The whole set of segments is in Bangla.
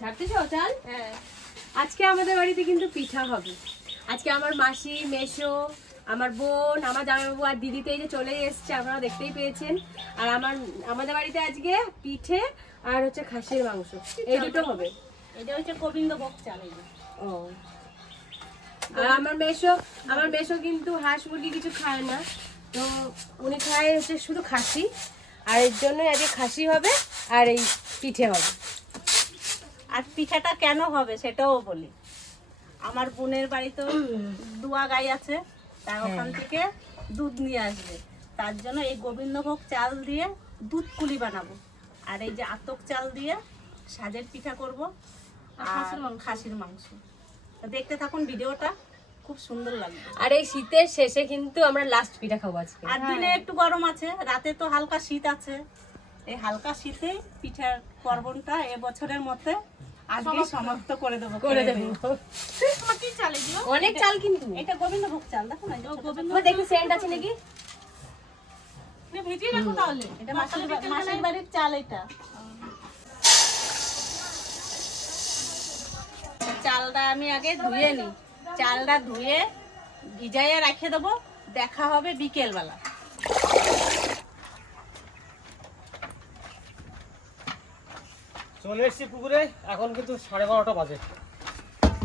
ঝাড়তেছো চাল? হ্যাঁ। আজকে আমাদের বাড়িতে কিন্তু পিঠা হবে। আজকে আমার মাসি, মেসো, আমার বোন, আমার জামাইবাবু আর দিদি তো এই যে চলে এসছে, আপনারা দেখতেই পেয়েছেন। আর আমাদের বাড়িতে আজকে পিঠে আর হচ্ছে খাসির মাংস, এই দুটো হবে। এটা হচ্ছে গোবিন্দভোগ চাল। ও, আর আমার মেসো কিন্তু হাঁস মুরগি কিছু খায় না, তো উনি খায় হচ্ছে শুধু খাসি। আর এর জন্য আজকে খাসি হবে আর এই পিঠে হবে। আর পিঠাটা কেন হবে সেটাও বলি। আমার বোনের বাড়িতে দুয়া গাই আছে, তার ওখান থেকে দুধ নিয়ে আসবে, তার জন্য এই গোবিন্দভোগ চাল দিয়ে দুধ কুলি বানাবো। আর এই যে আতক চাল দিয়ে সাজের পিঠা করব আর খাসির মাংস। তো দেখতে থাকুন ভিডিওটা, খুব সুন্দর লাগবে। আর এই শীতের শেষে কিন্তু আমরা লাস্ট পিঠা খাবো আজকে। আর দিনে একটু গরম আছে, রাতে তো হালকা শীত আছে। এই হালকা শীতে পিঠার পর্বটা এবছরের মধ্যে আজকে সমাপ্ত করে দেবো। কি চাল এগুলো? অনেক চাল কিন্তু। এটা গোবিন্দভোগ চাল, দেখো না। গোবিন্দভোগ দেখি সেন্ট আছে নাকি? ভিজিয়ে রাখো তাহলে। এটা মাসির বাড়ির চাল। এটা চালটা আমি আগে ধুয়ে নিই। চালটা ধুয়ে ভিজাইয়ে রেখে দেবো, দেখা হবে বিকেলবেলা। চলে এসছি পুকুরে, এখন কিন্তু 12:30 বাজে।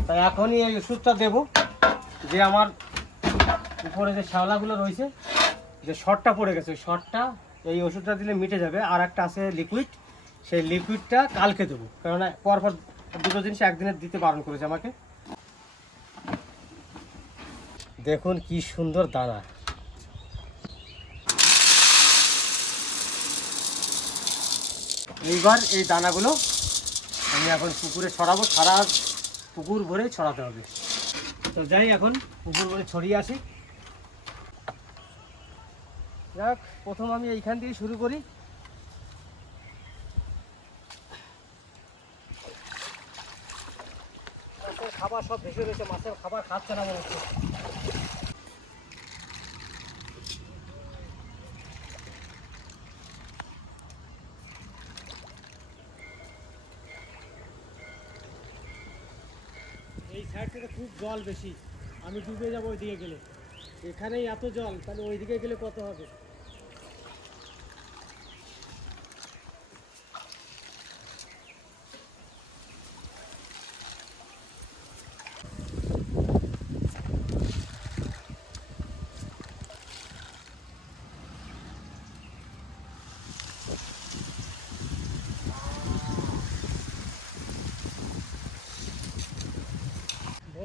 তাই এখনই এই ওষুধটা দেবো, যে আমার উপরে যে শ্যাওলাগুলো রয়েছে, যে শর্টটা পড়ে গেছে, ওই শর্টটা এই ওষুধটা দিলে মিটে যাবে। আর একটা আছে লিকুইড, সেই লিকুইডটা কালকে দেবো, কেননা পরপর দুটো জিনিস একদিনে দিতে বারণ করেছে আমাকে। দেখুন কি সুন্দর দানা। এইবার এই দানাগুলো আমি এখন পুকুরে ছড়াবো, সারা পুকুর ভরে ছড়াতে হবে। তো যাই এখন পুকুর ভরে ছড়িয়ে আসি। যাক, প্রথম আমি এইখান থেকে শুরু করি। মাছের খাবার সব ভেসে রয়েছে, মাছের খাবার খাচ্ছে না মনে হচ্ছে। এই সাইড থেকে খুব জল বেশি, আমি ডুবে যাবো ওইদিকে গেলে। এখানেই এত জল, তাহলে ওইদিকে গেলে কত হবে।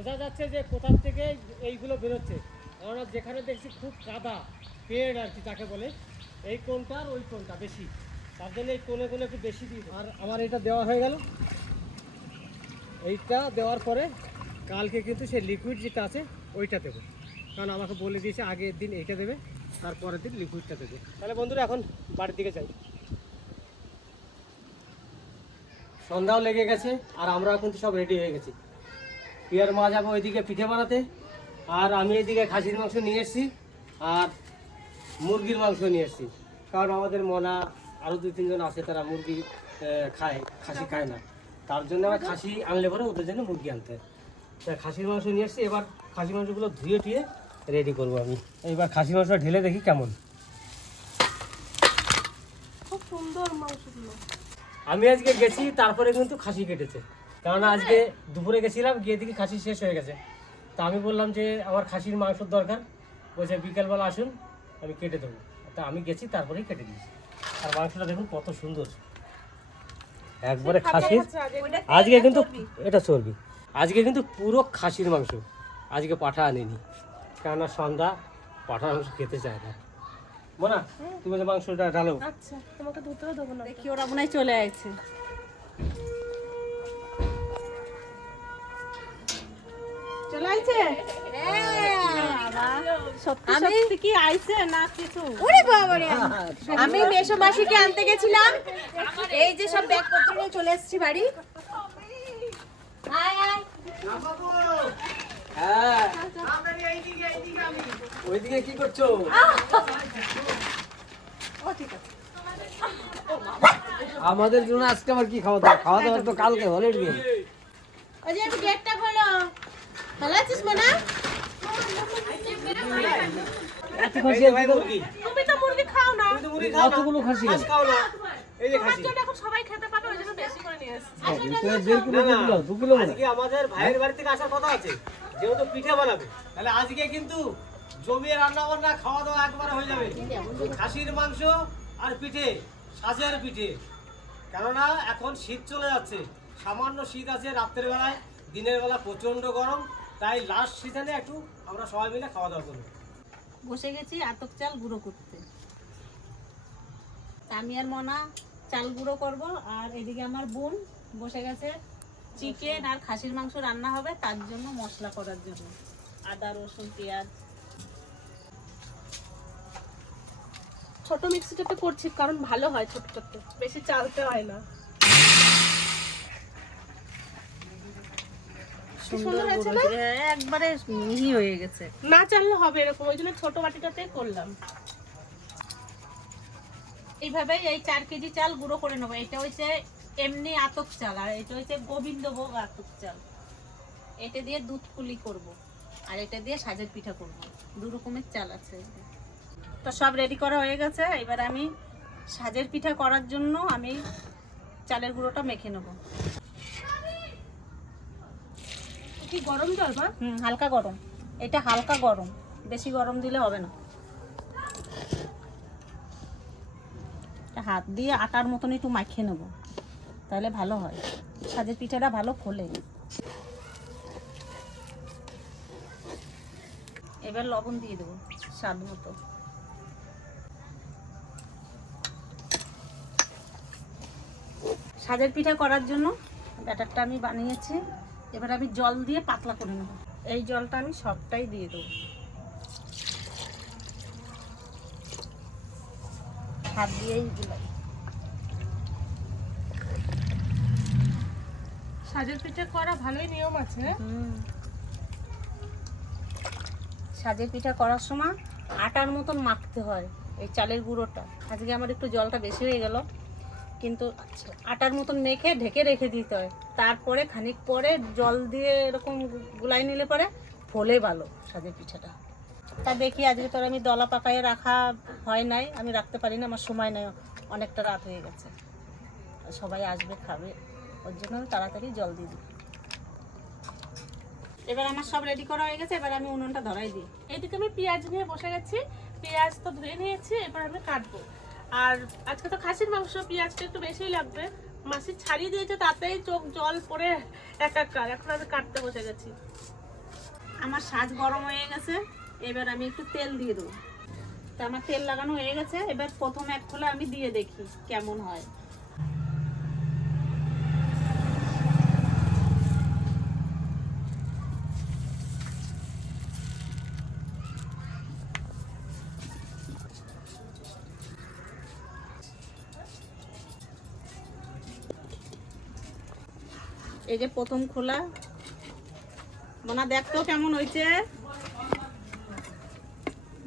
বোঝা যাচ্ছে যে কোথার থেকে এইগুলো বেরোচ্ছে, কেননা যেখানে দেখছি খুব কাদা পেড় আর কি যাকে বলে, এই কোনটা আর ওই কোনটা বেশি, তার জন্য এই কোনে কোনে একটু বেশি দিই। আর আমার এটা দেওয়া হয়ে গেল। এইটা দেওয়ার পরে কালকে কিন্তু সেই লিকুইড যেটা আছে ওইটা দেবো, কারণ আমাকে বলে দিয়েছে আগের দিন এইটা দেবে, তারপরের দিন লিকুইডটা দেবে। তাহলে বন্ধুরা এখন বাড়ির দিকে যাই। সন্ধ্যাও লেগে গেছে আর আমরা কিন্তু সব রেডি হয়ে গেছি। পিয়ার মা যাবো ওইদিকে পিঠে বানাতে, আর আমি এইদিকে খাসির মাংস নিয়ে এসেছি আর মুরগির মাংস নিয়ে এসেছি, কারণ আমাদের মনা আরও 2-3 জন আছে, তারা মুরগি খায়, খাসি খায় না। তার জন্য আমার খাসি আনলে পরে ওদের জন্য মুরগি আনতে হয়। তাই খাসির মাংস নিয়ে এসেছি। এবার খাসি মাংসগুলো ধুয়ে টুয়ে রেডি করবো আমি। এইবার খাসির মাংসটা ঢেলে দেখি কেমন। খুব সুন্দর মাংসগুলো। আমি আজকে গেছি, তারপরে কিন্তু খাসি কেটেছে, কারণ আজকে দুপুরে গেছিলাম, গিয়ে দেখি খাসি শেষ হয়ে গেছে। তা আমি বললাম যে আমার খাসির মাংসর দরকার, বলছে বিকেলবেলা আসুন আমি কেটে দেবো। তা আমি গেছি, তারপরেই কেটে দিয়েছি। আর মাংসটা দেখুন কত সুন্দর, একবারে খাসির। আজকে কিন্তু এটা চর্বি, আজকে কিন্তু পুরো খাসির মাংস, আজকে পাঠা আনিনি, কেননা সন্ধ্যা পাঠার মাংস খেতে চায় না। মোনা তুমি যে মাংসটা ঢালো। আচ্ছা, তোমাকে ধুতেও দেবো না। দেখি ওরা মনে হয় চলে আসছে। চলে আসছে? সত্যি সত্যি কি আইছে না কিছু? ওরে বাবা রে, আমি মেসো মাসিকে আনতে গেছিলাম, এই যে সব ব্যাগ পত্র নিয়ে চলে এসেছি বাড়ি। আয় আয়। হ্যাঁ, ওইদিকে কি করছো? ও ঠিক আছে। আমাদের জন্য আজকে আবার কি খাওয়া দাওয়া? খাওয়া দাওয়া তো কালকে হলির গেম। ওই যে আমি গেটটা খোলো। ভালো আছিস মনা? এত খাসি ভাই মুরগি, তুমি তো মুরগি খাও না, তুমি তো মুরগি খাও না, কতগুলো খাসি খাস খাও না, এই যে খাসি। এখন সবাই খেতে পাবে ওই জন্য বেশি করে নিয়ে এসেছি। 1.5 কিলো না, 2 কিলো 2 কিলো মনে আজকে আমাদের ভাইয়ের বাড়ি থেকে আসার কথা আছে, যেহেতু পিঠে বানাবে, তাহলে আজকে কিন্তু জমিয়ে রান্না বান্না খাওয়া দাওয়া একবারে হয়ে যাবে। খাসির মাংস আর পিঠে, সাজের পিঠে। কেননা এখন শীত চলে যাচ্ছে, সামান্য শীত আছে রাত্রের বেলায়, দিনের বেলা প্রচন্ড গরম, তাই লাস্ট সিজনে একটু আমরা সবাই মিলে খাওয়া দাওয়া করবো। বসে গেছি আতপ চাল গুঁড়ো করতে। তা আমি আর মনা চাল গুঁড়ো করব, আর এদিকে আমার বোন বসে গেছে চিকেন আর খাসির মাংস রান্না হবে, তার জন্য মশলা করার জন্য আদা রসুন পেঁয়াজ। ছোট মিক্সিটাতে করছি কারণ ভালো হয় ছোটটাতে, বেশি চালতে হয় না। সুন্দর হয়েছে না? একবারে মিহি হয়ে গেছে। না চাললে হবে এরকম, ওই জন্য ছোট বাটিটাতে করলাম। এইভাবে এই 4 কেজি চাল গুঁড়ো করে নেবো। এটা হচ্ছে এমনি আতপ চাল, আর এটা হচ্ছে গোবিন্দভোগ আতপ চাল। এটা দিয়ে দুধ পুলি করব, আর এটা দিয়ে সাজের পিঠা করব। 2 রকমের চাল আছে। তো সব রেডি করা হয়ে গেছে। এবার আমি সাজের পিঠা করার জন্য আমি চালের গুঁড়োটা মেখে নেব। কি গরম জল মা? হালকা গরম, এটা হালকা গরম, বেশি গরম দিলে হবে না। হাত দিয়ে আটার মতন একটু মাখিয়ে নেব, তাহলে ভালো হয়, সাজের পিঠাটা ভালো ফোলে। এবার লবণ দিয়ে দেবো স্বাদ মতো। সাজের পিঠা করার জন্য ব্যাটারটা আমি বানিয়েছি। এবার আমি জল দিয়ে পাতলা করে নেব। এই জলটা আমি সবটাই দিয়ে দেবো। হাত দিয়েই গুলাই। সাজের পিঠা করা ভালোই নিয়ম আছে। সাজের পিঠা করার সময় আটার মতন মাখতে হয় এই চালের গুঁড়োটা। আজকে আমার একটু জলটা বেশি হয়ে গেল, কিন্তু আটার মতন মেখে ঢেকে রেখে দিতে হয়। তারপরে খানিক পরে জল দিয়ে এরকম গুলাই নিলে পরে ফোলে ভালো সাজের পিঠাটা। তা দেখি আজকে তোর আমি দলা পাকায় রাখা হয় নাই, আমি রাখতে পারি না, আমার সময় নাই, অনেকটা রাত হয়ে গেছে, সবাই আসবে খাবে, ওর জন্য আমি তাড়াতাড়ি জল দিয়ে দিই। এবার আমার সব রেডি করা হয়ে গেছে, এবার আমি উনুনটা ধরাই দিই। এইদিকে আমি পেঁয়াজ নিয়ে বসে গেছি। পেঁয়াজ তো ধুয়ে নিয়েছি, এবার আমি কাটবো। আর আজকে তো খাসির মাংস, পেঁয়াজটা একটু বেশিই লাগবে। মাসি ছাড়িয়ে দিয়েছে, তাতেই চোখ জল পড়ে একাকার। এখন আমি কাটতে বসে গেছি। আমার সাজ গরম হয়ে গেছে, এবার আমি একটু তেল দিয়ে দেবো। তা আমার তেল লাগানো হয়ে গেছে, এবার প্রথম এক খোলা আমি দিয়ে দেখি কেমন হয়। এই যে প্রথম খোলা, মোনা দেখতো কেমন হয়েছে।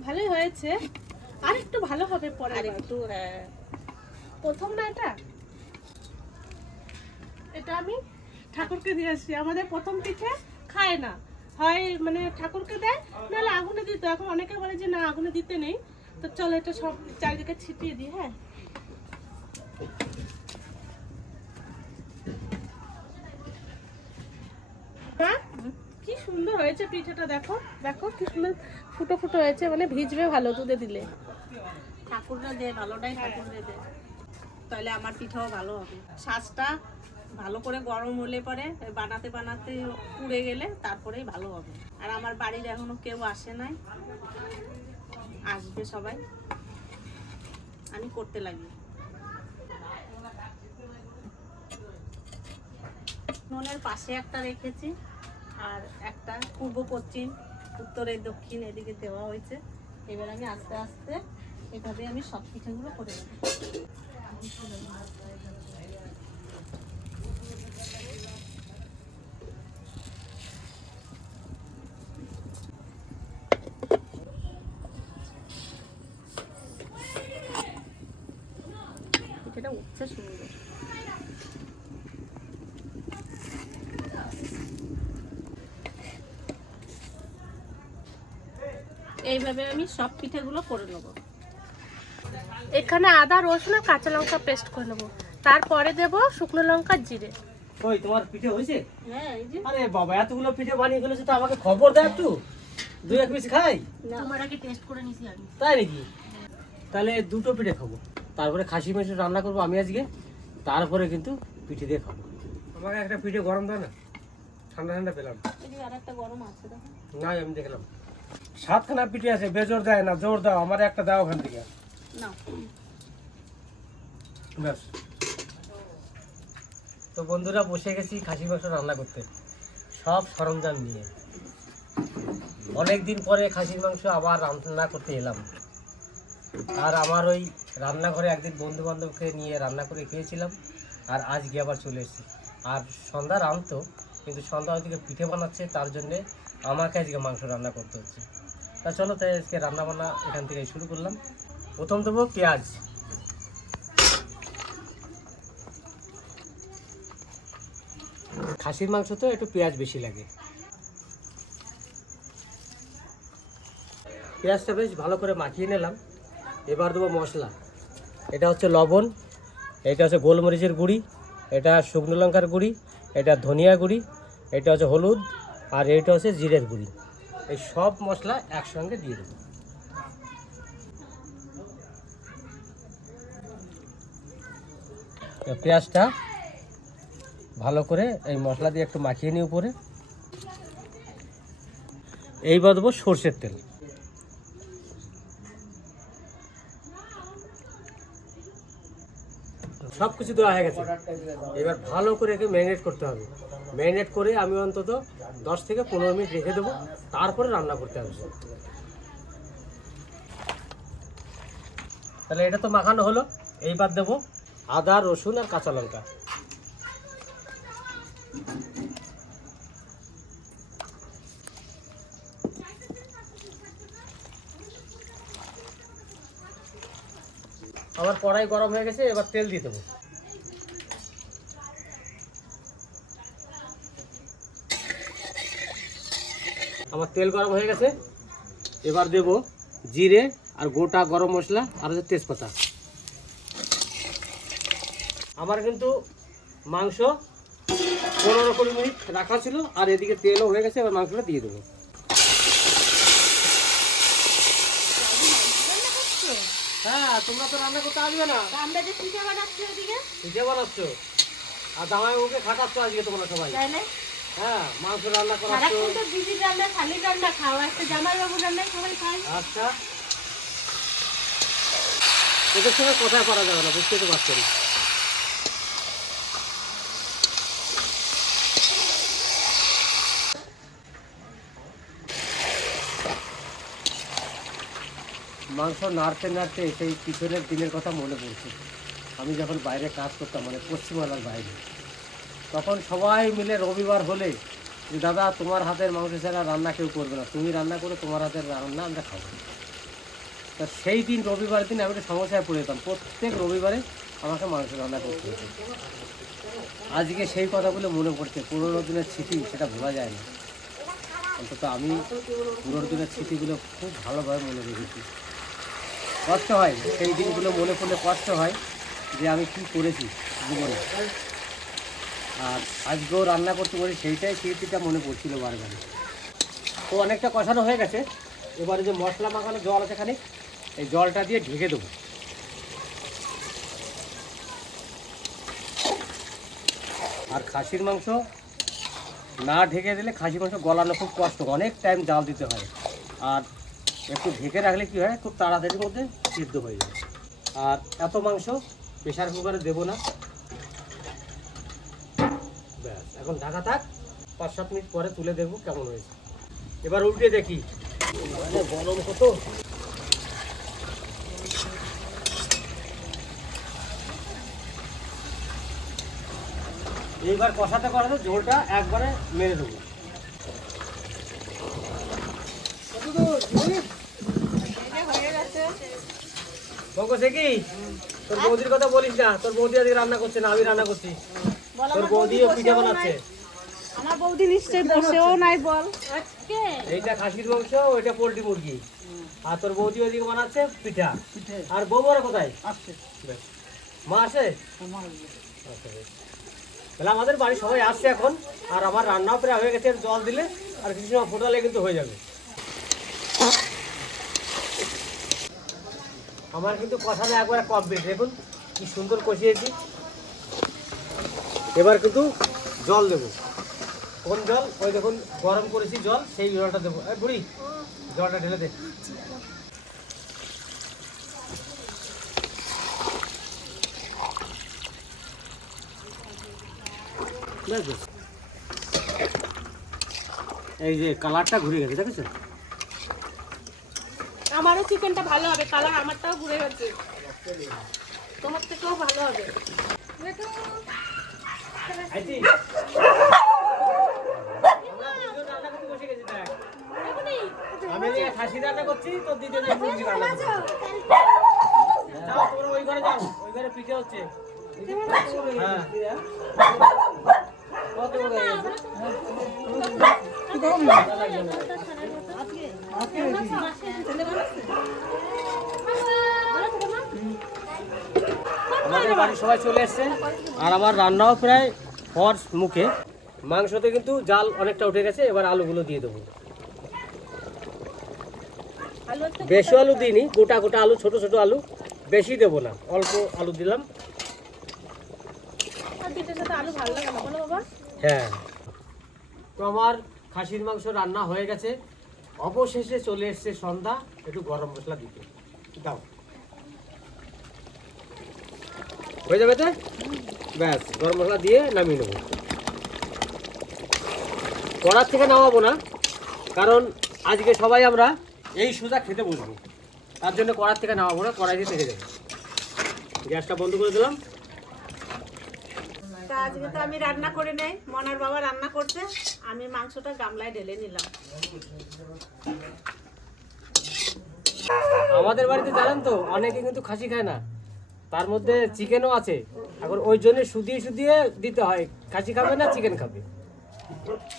ভালোই হয়েছে, আর একটু ভালো হবে পরে। আর একটু প্রথম না এটা, এটা আমি ঠাকুরকে দিয়ে আসছি। আমাদের প্রথম পিঠে খায় না, হয় মানে ঠাকুরকে দেয়, নাহলে আগুনে দিত। এখন অনেকে বলে যে না আগুনে দিতে নেই, তো চলো এটা সব চারিদিকে ছিটিয়ে দিই। হ্যাঁ, হ্যাঁ, কি সুন্দর হয়েছে পিঠাটা। দেখো দেখো কি সুন্দর ফুটো ফুটো হয়েছে, মানে ভিজবে ভালো দুধে দিলে। ঠাকুররা দে ভালোটাই, ঠাকুররে দে, তাহলে আমার পিঠাও ভালো হবে। শাঁসটা ভালো করে গরম হলে পরে বানাতে বানাতে পুড়ে গেলে তারপরেই ভালো হবে। আর আমার বাড়ির এখনো কেউ আসে নাই, আসবে সবাই, আমি করতে লাগি। নুনের পাশে একটা রেখেছি, আর একটা পূর্ব পশ্চিম উত্তরের দক্ষিণ এদিকে দেওয়া হয়েছে। এবার আমি আস্তে আস্তে এভাবে আমি সব পিঠাগুলো করে নেব। এটা উঠছে সুন্দর। এইভাবে আমি সব পিঠেগুলো করে নেবো। এখানে আদা রসুন আর কাঁচা লঙ্কা পেস্ট করে নেবো, তারপরে দেবো শুকনো লঙ্কা জিরে। ওই তোমার পিঠে হয়েছে? হ্যাঁ এই যে আরে বাবা, এতগুলো পিঠে বানিয়ে ফেলেছো, তো আমাকে খবর দাও একটু, 2-1 পিস খাই। তোমার আগে টেস্ট করে নিছি আমি। তাই নাকি? তাহলে 2টো পিঠে খাবো, তারপরে খাসি মাংস রান্না করবো আমি আজকে, তারপরে কিন্তু পিঠে দিয়ে খাবো। আমাকে একটা পিঠে গরম দাও না, ঠান্ডা ঠান্ডা পেলাম। এই যে আরেকটা গরম আছে দেখো। না আমি দেখলাম 7খানা পিঠে আছে, বেজোর দেয় না, জোর দাও, আমার একটা দাও ওখান থেকে। না ব্যাস। তো বন্ধুরা, বসে গেছি খাসি মাংস রান্না করতে, সব সরঞ্জাম নিয়ে। অনেক দিন পরে খাসির মাংস আবার রান্না করতে এলাম। আর আমার ওই রান্নাঘরে একদিন বন্ধু বান্ধবকে নিয়ে রান্না করে খেয়েছিলাম, আর আজকে আবার চলে এসেছি। আর সন্ধ্যা রাঁধতো, কিন্তু সন্ধ্যা ওইদিকে পিঠে বানাচ্ছে, তার জন্যে আমাকে আজকে মাংস রান্না করতে হচ্ছে। তা চলো, তাই আজকে রান্না বান্না এখান থেকে শুরু করলাম। প্রথম দেবো পেঁয়াজ। খাসির মাংস তো একটু পেঁয়াজ বেশি লাগে। পেঁয়াজটা বেশ ভালো করে মাখিয়ে নিলাম। এবার দেবো মশলা। এটা হচ্ছে লবণ, এটা হচ্ছে গোলমরিচের গুঁড়ি, এটা শুকনো লঙ্কার গুঁড়ি, এটা ধনিয়া গুঁড়ি, এটা হচ্ছে হলুদ, আর এটা হচ্ছে জিরের গুঁড়ি। এই সব মশলা একসঙ্গে দিয়ে দেবো। পেঁয়াজটা ভালো করে এই মশলা দিয়ে একটু মাখিয়ে নিই উপরে। এইবার দেবো সর্ষের তেল। সব কিছু দেওয়া হয়ে গেছে, এবার ভালো করে একে ম্যারিনেট করতে হবে। ম্যারিনেট করে আমি অন্তত 10 থেকে 15 মিনিট রেখে দেবো, তারপরে রান্না করতে হবে। তাহলে এটা তো মাখানো হলো, এইবার দেবো আদা রসুন আর কাঁচা লঙ্কা। আমার কড়াই গরম হয়ে গেছে, এবার তেল দিয়ে দেবো। আমার তেল গরম হয়ে গেছে, এবার দেব জিরে আর গোটা গরম মশলা আর হচ্ছে তেজপাতা। আমার কিন্তু মাংস 15-20 মিনিট রাখা ছিল, আর এদিকে তেলও হয়ে গেছে। এবার মাংসটা দিয়ে দেবো। হ্যাঁ, তোমরা তো রান্না করতে আসবে না, আমরা যে পিঠে বানাচ্ছি ওদিকে পিঠে বানাচ্ছ আর জামাই ওকে খাটাচ্ছ আজকে তোমরা সবাই। তাইলে হ্যাঁ, মাংস রান্না করাচ্ছ। সারাক্ষণ তো দিদি রান্না খালি রান্না খাওয়া, একটা জামাই বাবু রান্না সবাই খায়। আচ্ছা, ওদের সঙ্গে কথায় পারা যাবে না, বুঝতে তো পারছেন। মাংস নাড়তে নাড়তে সেই পিছনের দিনের কথা মনে পড়ছে। আমি যখন বাইরে কাজ করতাম, মানে পশ্চিমবাংলার বাইরে, তখন সবাই মিলে রবিবার হলে যে দাদা তোমার হাতের মাংস ছাড়া রান্না কেউ করবে না, তুমি রান্না করে তোমার হাতের রান্না আমরা খাবো। তা সেই দিন রবিবার দিন আমি একটা সমস্যায় পড়ে যেতাম, প্রত্যেক রবিবারে আমাকে মাংস রান্না করতে হতো। আজকে সেই কথাগুলো মনে পড়ছে, পুরোনো দিনের স্মৃতি, সেটা ভোলা যায় না। অন্তত আমি পুরোনো দিনের স্মৃতিগুলো খুব ভালোভাবে মনে রেখেছি। কষ্ট হয় সেই দিনগুলো মনে পড়লে, কষ্ট হয় যে আমি কী করেছি জীবনে। আর আজকেও রান্না করতে পারি, সেইটাই স্মৃতিটা মনে পড়ছিল বারবার। তো অনেকটা কষানো হয়ে গেছে, এবারে যে মশলা মাখানো জল আছে এখানে, এই জলটা দিয়ে ঢেকে দেবো। আর খাসির মাংস না ঢেকে দিলে খাসির মাংস গলানো খুব কষ্ট, অনেক টাইম জাল দিতে হয়। আর একটু ঢেকে রাখলে কী হয়, খুব তাড়াতাড়ির মধ্যে সিদ্ধ হয়ে যায়। আর এত মাংস প্রেশার কুকারে দেবো না। ব্যাস, এখন ঢাকা থাক, 5-7 মিনিট পরে তুলে দেখবো কেমন হয়েছে। এবার উল্টে দেখি, গরম কত। এইবার কষাতে কষাতে ঝোলটা একবারে মেরে দেবো। হয়ে গেছে বকো সে কি তোর বৌদির কথা বলিস না, তোর বৌদি আজকে রান্না করছে না, আমি রান্না করছি। তোর বৌদিও পিঠা বানাচ্ছে। আমার বৌদি নিশ্চয়ই বসেও নাই বল। এইটা খাসির মাংস, ওইটা পোল্ট্রি মুরগি, আর তোর বৌদি ওইদিকে বানাচ্ছে পিঠা। আর বৌমারা কোথায়? বেশ। মা আসে? আচ্ছা, বেশ। তাহলে আমাদের বাড়ি সবাই আসছে এখন, আর আমার রান্নাও প্রায় হয়ে গেছে। জল দিলে আর কিছু সময় ফোটালে কিন্তু হয়ে যাবে। আমার কিন্তু কষানো একবারে কমপ্লিট, দেখুন কি সুন্দর কষিয়েছি। এবার কিন্তু জল দেবো। কোন জল? ওই দেখুন গরম করেছি জল, সেই জলটা দেবো। এই বুড়ি, জলটা ঢেলে দে। এই যে কালারটা ঘুরে গেছে, দেখেছেন? আমারও চিকেনটা ভালো হবে, কালার আমারটাও ঘুরে গেছে, তোমার থেকেও ভালো হবে। আইছি। আমরা দুজন রান্না করতে বসে গেছি, দেখ। আমি এই খাসি রান্না করছি, তো দ্বিতীয় জন মুরগি রান্না করছি। যাও তোমরা ওই ঘরে যাও, ওই ঘরে পিঠে হচ্ছে। হ্যাঁ। কত বড় হয়ে গেছে? আমাদের বাড়ি সবাই চলে এসছে, আর আমার রান্নাও প্রায় হওয়ার মুখে। মাংসতে কিন্তু জাল অনেকটা উঠে গেছে। এবার আলুগুলো দিয়ে দেবো। বেশি আলু দিইনি, গোটা গোটা আলু, ছোট ছোট আলু, বেশি দেবো না, অল্প আলু দিলাম। আর পিঠের সাথে আলু ভালো লাগে না বলো বাবা? হ্যাঁ, তো আমার খাসির মাংস রান্না হয়ে গেছে। অবশেষে চলে এসছে সন্ধ্যা, একটু গরম মশলা দিতে দাও। হয়ে যাবে তো? ব্যাস, গরম মশলা দিয়ে নামিয়ে নেবো। কড়ার থেকে নামাবো না, কারণ আজকে সবাই আমরা এই সোজা খেতে বসবো। তার জন্য কড়ার থেকে নামাবো না, কড়াইতে থেকে যাবে। গ্যাসটা বন্ধ করে দিলাম। তা আজকে তো আমি রান্না করে নেই, মনার বাবা রান্না করছে, আমি মাংসটা গামলায় ঢেলে নিলাম। আমাদের বাড়িতে জানেন তো অনেকে কিন্তু খাসি খায় না, তার মধ্যে চিকেনও আছে। এখন ওই জন্য শুধিয়ে শুধিয়ে দিতে হয়, খাসি খাবে না চিকেন খাবে।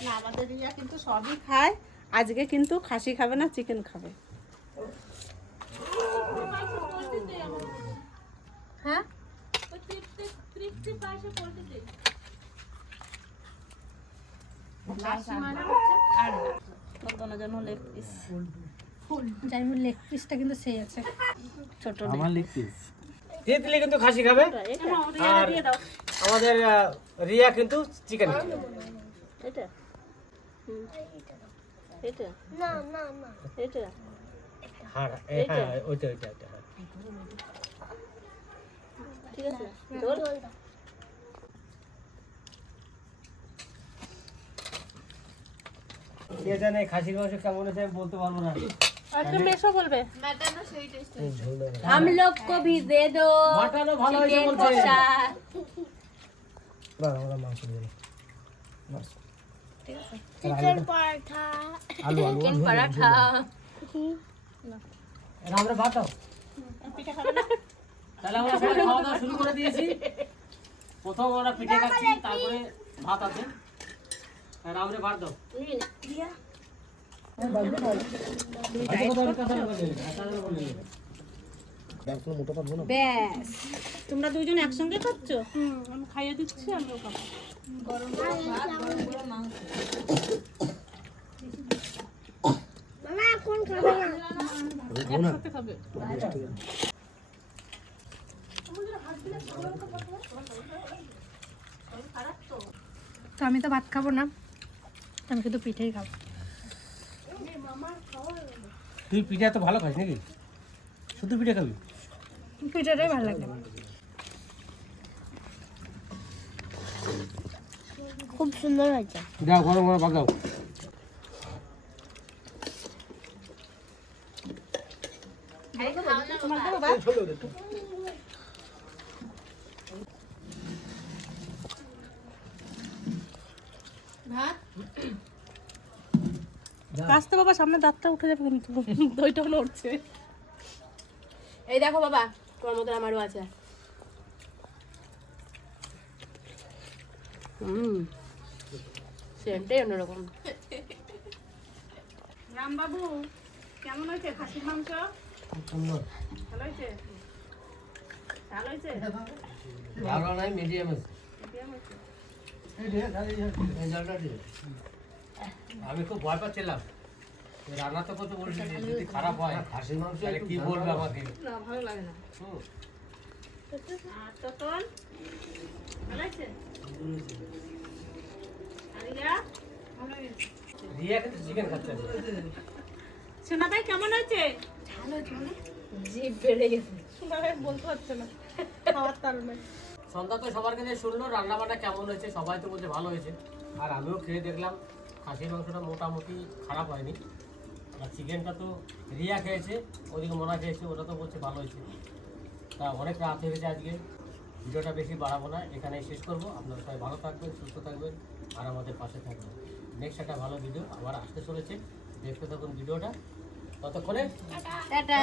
না, আমাদের রিয়া কিন্তু সবই খায়, আজকে কিন্তু খাসি খাবে না, চিকেন খাবে। হ্যাঁ, আর কতজনের জন্য লেগ পিস, জানি লেগ পিসটা কিন্তু সেই আছে ছোট আমার লেগ পিস দিয়ে দিলে কিন্তু খাসি খাবে, আর আমাদের রিয়া কিন্তু চিকেন খাবে। এটা এটা না না না এটা হ্যাঁ হ্যাঁ, ওইটা ওইটা ওইটা, হ্যাঁ। ঠিক আছে, ধর। কে জানে খাসির মাংস কেমন হয়েছে আমি বলতে পারবো না। আজকে মেশো বলবে। हम लोग को भी दे दो মাটনও ভালো হয়েছে चिकन বলছে। कषा। আমরা মাংস দিয়ে দিই। চিকেন পরোটা আলু আলু चिकन पराठा। এটা আমরা ভাত দাও। তাহলে আমরা সবাই খাওয়া দাওয়া শুরু করে দিয়েছি। প্রথম আমরা পিঠে খাচ্ছি, তারপরে ভাত আছে। আর আমরা ভাত দাও। ব্যাস, তোমরা দুইজন একসঙ্গে খাচ্ছ? আমি খাইয়ে দিচ্ছি, আমিও খাবো। মামা এখন খাবে না একসাথে খাবে। তো আমি তো ভাত খাবো না, আমি শুধু পিঠেই খাবো। তুই পিঠে তো ভালো খাস নাকি? শুধু পিঠে খাবি? পিঠেটাই ভালো লাগে, খুব সুন্দর হয়েছে। দাও গরম গরম ভাত দাও। কাস্তে বাবা, সামনে দাঁতটা উঠে যাবে কিন্তু, দইটা নড়ছে। এই দেখো বাবা, তোমার মতো আমারও আছে। সেন্টাই অন্যরকম। রামবাবু কেমন হয়েছে খাসির মাংস? খুব সুন্দর। ভালো হয়েছে? ভালো হয়েছে? ভালো নাই, মিডিয়াম আছে। মিডিয়াম হয়েছে? এই জলটা দিয়ে। আমি খুব ভয় পাচ্ছিলাম, এই রান্না তো কত বলছি, যদি খারাপ হয় খাসির মাংস কি বলবে আমাকে। না ভালো লাগে না। হুম। আর তোতন ভালো হয়েছে? আরিয়া রিয়া কিন্তু চিকেন খাচ্ছে না। সোনা ভাই কেমন হয়েছে? বলতে পারছে না খাওয়ার তালমে। সন্ধ্যা তো সবার কাছে শুনলো রান্না বান্না কেমন হয়েছে, সবাই তো বলছে ভালো হয়েছে। আর আমিও খেয়ে দেখলাম খাসির মাংসটা মোটামুটি খারাপ হয়নি। আর চিকেনটা তো রিয়া খেয়েছে, ওদিকে মোনা খেয়েছে, ওটা তো বলছে ভালো হয়েছে। তা অনেক রাত হয়ে গেছে আজকে, ভিডিওটা বেশি বাড়াবো না, এখানেই শেষ করবো। আপনারা সবাই ভালো থাকবেন, সুস্থ থাকবেন আর আমাদের পাশে থাকবেন। নেক্সট একটা ভালো ভিডিও আবার আসতে চলেছে, দেখতে থাকুন ভিডিওটা। ততক্ষণে টাটা।